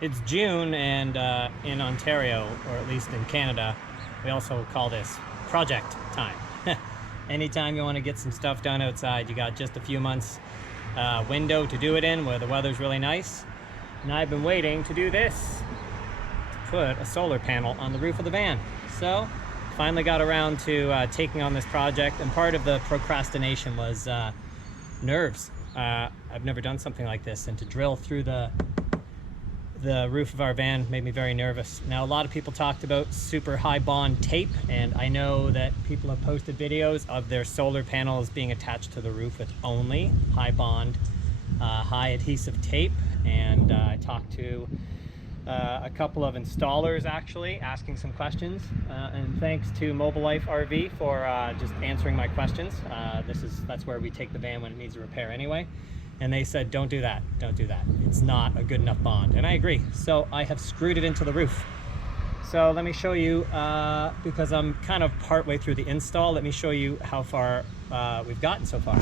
It's June, and in Ontario, or at least in Canada, we also call this project time. Anytime you want to get some stuff done outside, you got just a few months window to do it in where the weather's really nice. And I've been waiting to do this, to put a solar panel on the roof of the van. So finally got around to taking on this project, and part of the procrastination was nerves. I've never done something like this, and to drill through the roof of our van made me very nervous. Now, a lot of people talked about super high bond tape, and I know that people have posted videos of their solar panels being attached to the roof with only high bond, high adhesive tape. And I talked to a couple of installers actually, asking some questions, and thanks to Mobile Life RV for just answering my questions. That's where we take the van when it needs a repair anyway. And they said, don't do that, don't do that. It's not a good enough bond. And I agree. So I have screwed it into the roof. So let me show you, because I'm kind of partway through the install, let me show you how far we've gotten so far.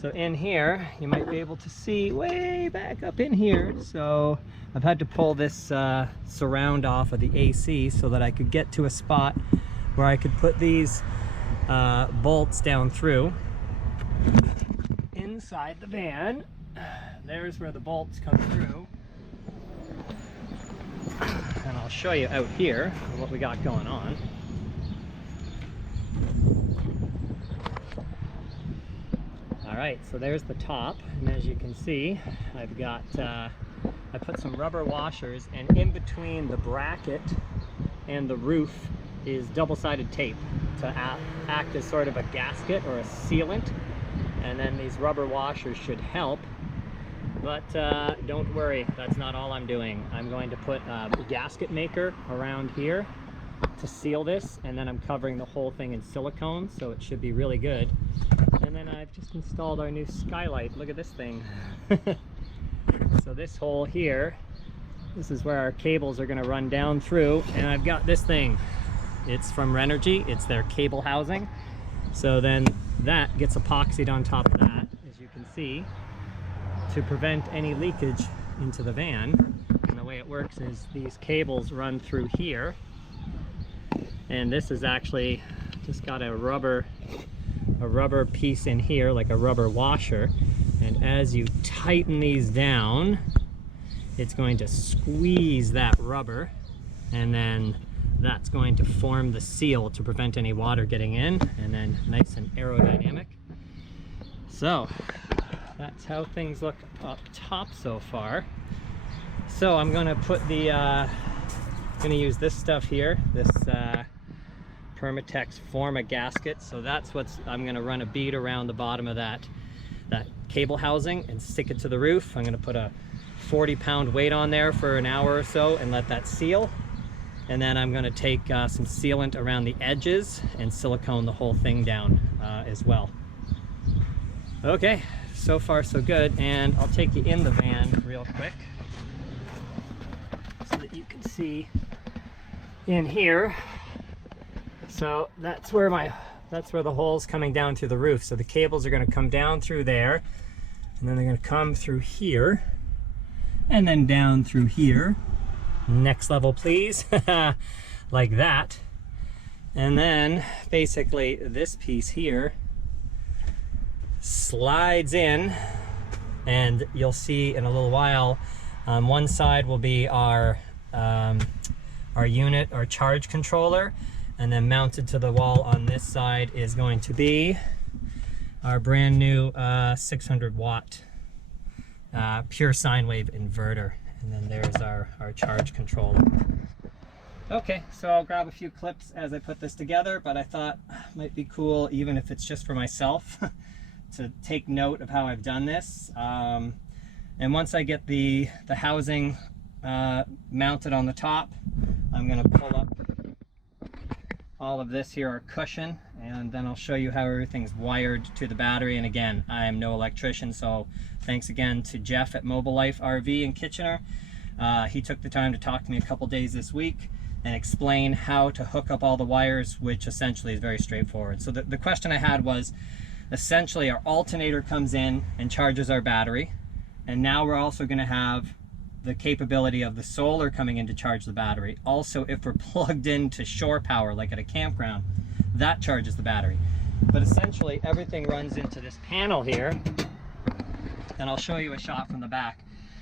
So in here, you might be able to see way back up in here. So I've had to pull this surround off of the AC so that I could get to a spot where I could put these bolts down through. Inside the van, there's where the bolts come through, and I'll show you out here what we got going on. All right, so there's the top, and as you can see, I've got I put some rubber washers, and in between the bracket and the roof is double-sided tape to act as sort of a gasket or a sealant. And then these rubber washers should help, but don't worry, that's not all I'm doing. I'm going to put a gasket maker around here to seal this, and then I'm covering the whole thing in silicone, so it should be really good. And then I've just installed our new skylight. Look at this thing. So this hole here, this is where our cables are going to run down through, and I've got this thing. It's from Renergy, it's their cable housing. So then that gets epoxied on top of that, as you can see, to prevent any leakage into the van. And the way it works is these cables run through here, and this is actually just got a rubber piece in here, like a rubber washer, and as you tighten these down, it's going to squeeze that rubber, and then that's going to form the seal to prevent any water getting in, and then nice and aerodynamic. So that's how things look up top so far. So I'm going to put the going to use this stuff here, this Permatex Forma gasket. So that's what's, I'm going to run a bead around the bottom of that cable housing and stick it to the roof. I'm going to put a 40-pound weight on there for an hour or so and let that seal. And then I'm going to take some sealant around the edges and silicone the whole thing down as well. Okay, so far so good, and I'll take you in the van real quick so that you can see in here. So that's where the hole's coming down through the roof. So the cables are going to come down through there, and then they're going to come through here, and then down through here. Next level, please. Like that. And then basically this piece here slides in, and you'll see in a little while, on one side will be our unit, our charge controller, and then mounted to the wall on this side is going to be our brand new 600 watt pure sine wave inverter. And then there's our charge controller. Okay, so I'll grab a few clips as I put this together, but I thought it might be cool, even if it's just for myself, to take note of how I've done this. And once I get the housing mounted on the top, I'm going to pull up all of this here, our cushion, and then I'll show you how everything's wired to the battery. And again, I am no electrician, so thanks again to Jeff at Mobile Life RV in Kitchener. He took the time to talk to me a couple days this week and explain how to hook up all the wires, which essentially is very straightforward. So the question I had was, essentially our alternator comes in and charges our battery, and now we're also going to have the capability of the solar coming in to charge the battery. Also, if we're plugged into shore power, like at a campground, that charges the battery. But essentially, everything runs into this panel here, and I'll show you a shot from the back.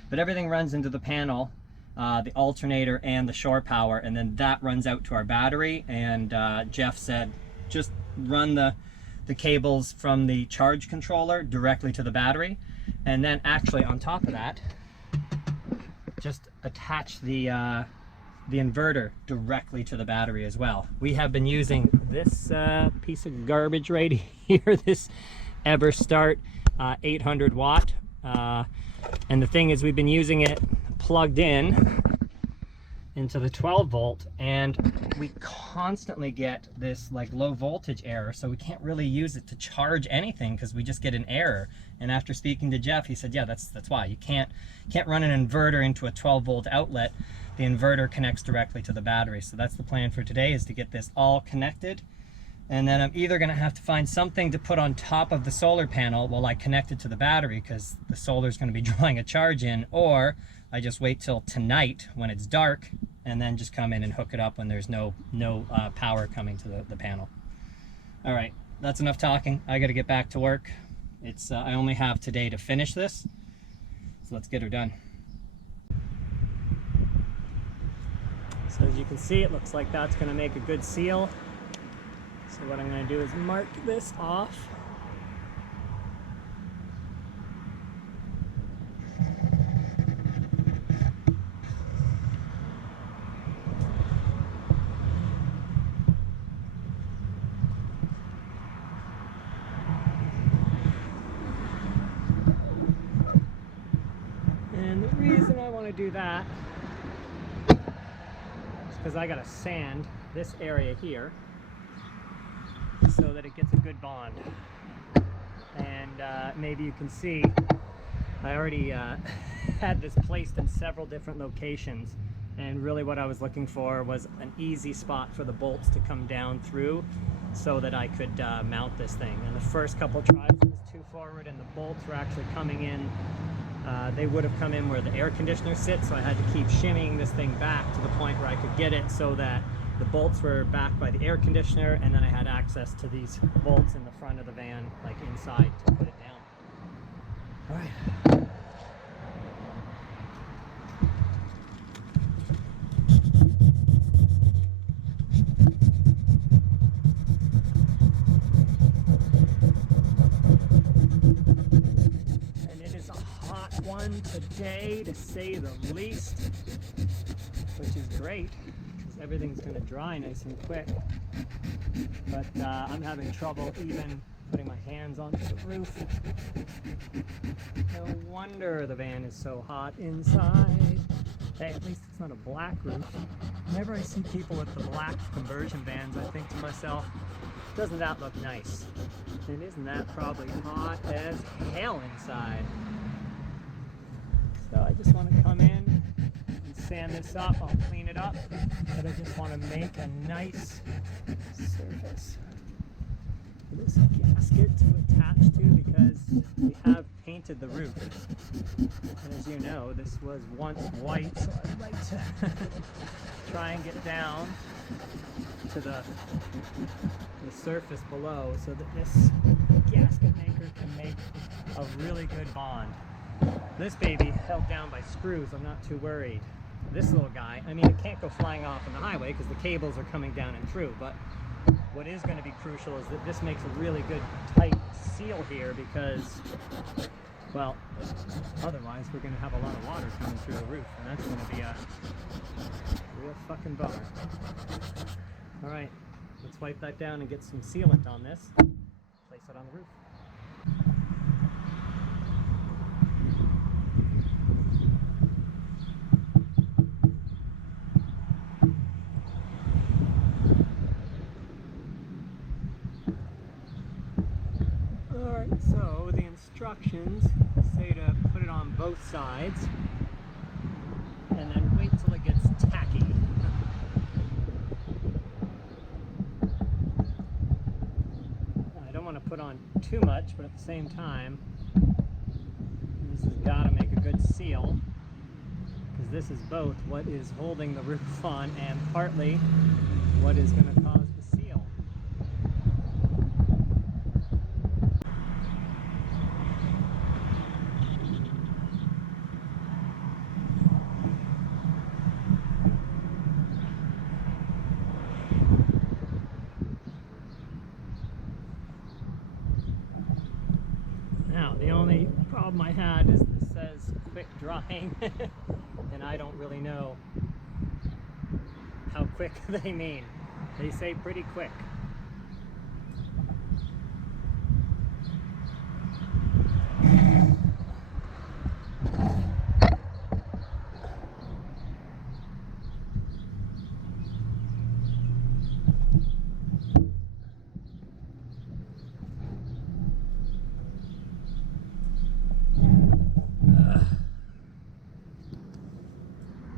But everything runs into the panel, the alternator and the shore power, and then that runs out to our battery. And Jeff said, just run the cables from the charge controller directly to the battery, and then actually on top of that, just attach the inverter directly to the battery as well. We have been using this piece of garbage right here, this EverStart 800 watt, and the thing is, we've been using it plugged in into the 12 volt, and we constantly get this like low voltage error, so we can't really use it to charge anything because we just get an error. And after speaking to Jeff, he said, yeah, that's why you can't run an inverter into a 12 volt outlet. The inverter connects directly to the battery. So that's the plan for today, is to get this all connected, and then I'm either going to have to find something to put on top of the solar panel while I connect it to the battery, because the solar is going to be drawing a charge in, or I just wait till tonight when it's dark and then just come in and hook it up when there's no power coming to the panel. All right, that's enough talking. I got to get back to work. I only have today to finish this, so let's get her done. So as you can see, it looks like that's going to make a good seal. So what I'm going to do is mark this off. And the reason I want to do that is because I got to sand this area here so that it gets a good bond. And maybe you can see I already had this placed in several different locations, and really what I was looking for was an easy spot for the bolts to come down through so that I could mount this thing. And the first couple tries it was too forward and the bolts were actually coming in. They would have come in where the air conditioner sits, so I had to keep shimmying this thing back to the point where I could get it so that the bolts were back by the air conditioner, and then I had access to these bolts in the front of the van, like inside, to put it down. All right. And it is a hot one today, to say the least, which is great. Everything's going to dry nice and quick, but I'm having trouble even putting my hands onto the roof. No wonder the van is so hot inside. Hey, at least it's not a black roof. Whenever I see people with the black conversion vans, I think to myself, doesn't that look nice? And isn't that probably hot as hell inside? So I just want to come in, sand this up. I'll clean it up, but I just want to make a nice surface for this gasket to attach to, because we have painted the roof, and as you know, this was once white, so I'd like to try and get down to the surface below so that this gasket maker can make a really good bond. This baby held down by screws, I'm not too worried. This little guy, I mean, it can't go flying off on the highway because the cables are coming down and through, but what is going to be crucial is that this makes a really good tight seal here, because, well, otherwise we're going to have a lot of water coming through the roof, and that's going to be a real fucking bummer. Alright, let's wipe that down and get some sealant on this, place it on the roof. So the instructions say to put it on both sides and then wait till it gets tacky. I don't want to put on too much, but at the same time, this has got to make a good seal. because this is both what is holding the roof on and partly what is going to cause the seal. Now, the only problem I had is this says quick drying, and I don't really know how quick they mean. They say pretty quick.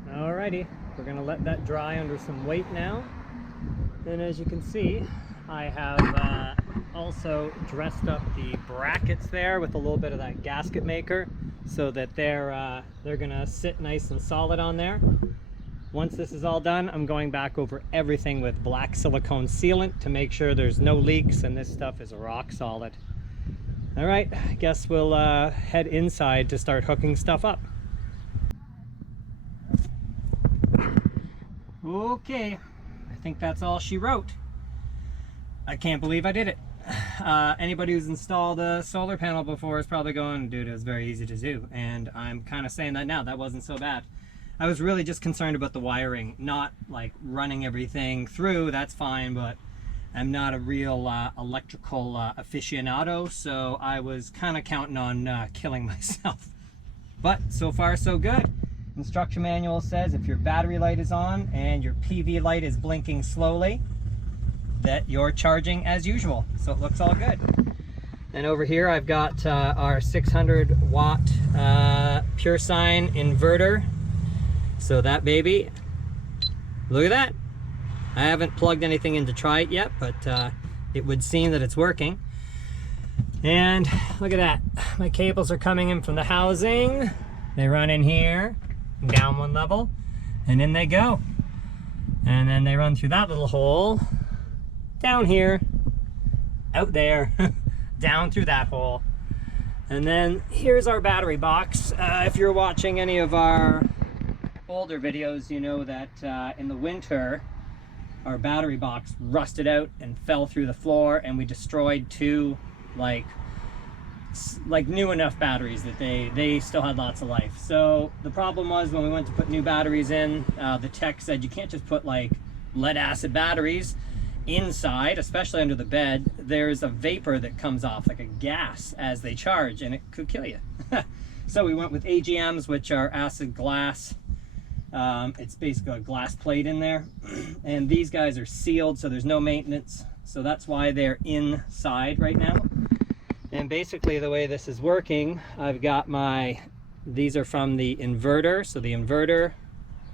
Alrighty, we're going to let that dry under some weight now. And as you can see, I have also dressed up the brackets there with a little bit of that gasket maker so that they're going to sit nice and solid on there. Once this is all done, I'm going back over everything with black silicone sealant to make sure there's no leaks and this stuff is rock solid. Alright, I guess we'll head inside to start hooking stuff up. Okay, I think that's all she wrote. I can't believe I did it. Anybody who's installed a solar panel before is probably going, dude, it was very easy to do. And I'm kind of saying that now, that wasn't so bad. I was really just concerned about the wiring, not like running everything through, that's fine, but I'm not a real electrical aficionado, so I was kind of counting on killing myself. But so far so good. Instruction manual says if your battery light is on and your PV light is blinking slowly, that you're charging as usual. So it looks all good. And over here I've got our 600 watt pure sine inverter. So that baby, look at that. I haven't plugged anything in to try it yet, but it would seem that it's working. And look at that. My cables are coming in from the housing. They run in here, down one level, and in they go. And then they run through that little hole, down here, out there, down through that hole. And then here's our battery box. If you're watching any of our older videos, you know that in the winter, our battery box rusted out and fell through the floor, and we destroyed two like new enough batteries that they still had lots of life. So the problem was when we went to put new batteries in, the tech said you can't just put like lead acid batteries inside, especially under the bed. There's a vapor that comes off, like a gas, as they charge, and it could kill you. So we went with AGMs, which are acid glass. It's basically a glass plate in there, and these guys are sealed, so there's no maintenance. So that's why they're inside right now. And basically the way this is working, I've got these are from the inverter. So the inverter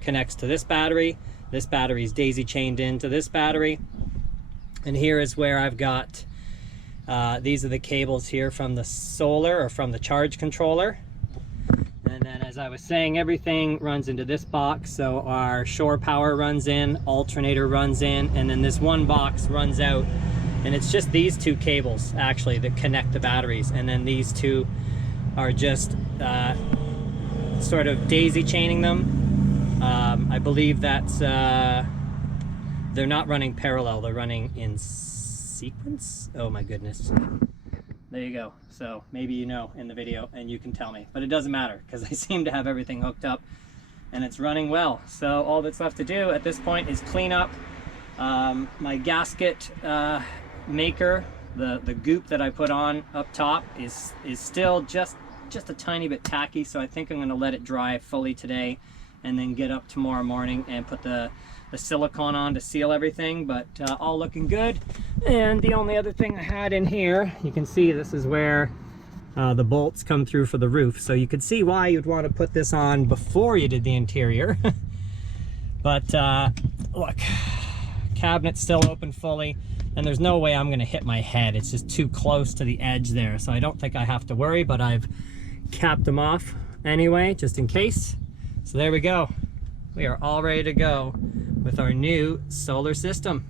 connects to this battery. This battery is daisy chained into this battery. And here is where I've got, these are the cables here from the solar or from the charge controller. And then as I was saying, everything runs into this box. So our shore power runs in, alternator runs in, and then this one box runs out. And it's just these two cables actually that connect the batteries. And then these two are just sort of daisy chaining them. I believe that's, they're not running parallel, they're running in sequence. Oh my goodness. There you go. So maybe you know in the video and you can tell me, but it doesn't matter because I seem to have everything hooked up and it's running well. So all that's left to do at this point is clean up my gasket maker. The goop that I put on up top is still just a tiny bit tacky, so I think I'm going to let it dry fully today and then get up tomorrow morning and put the silicone on to seal everything. But all looking good. And the only other thing I had in here, you can see this is where the bolts come through for the roof, so you could see why you'd want to put this on before you did the interior. But look, cabinet's still open fully, and there's no way I'm going to hit my head. It's just too close to the edge there, so I don't think I have to worry, but I've capped them off anyway, just in case. So there we go. We are all ready to go with our new solar system.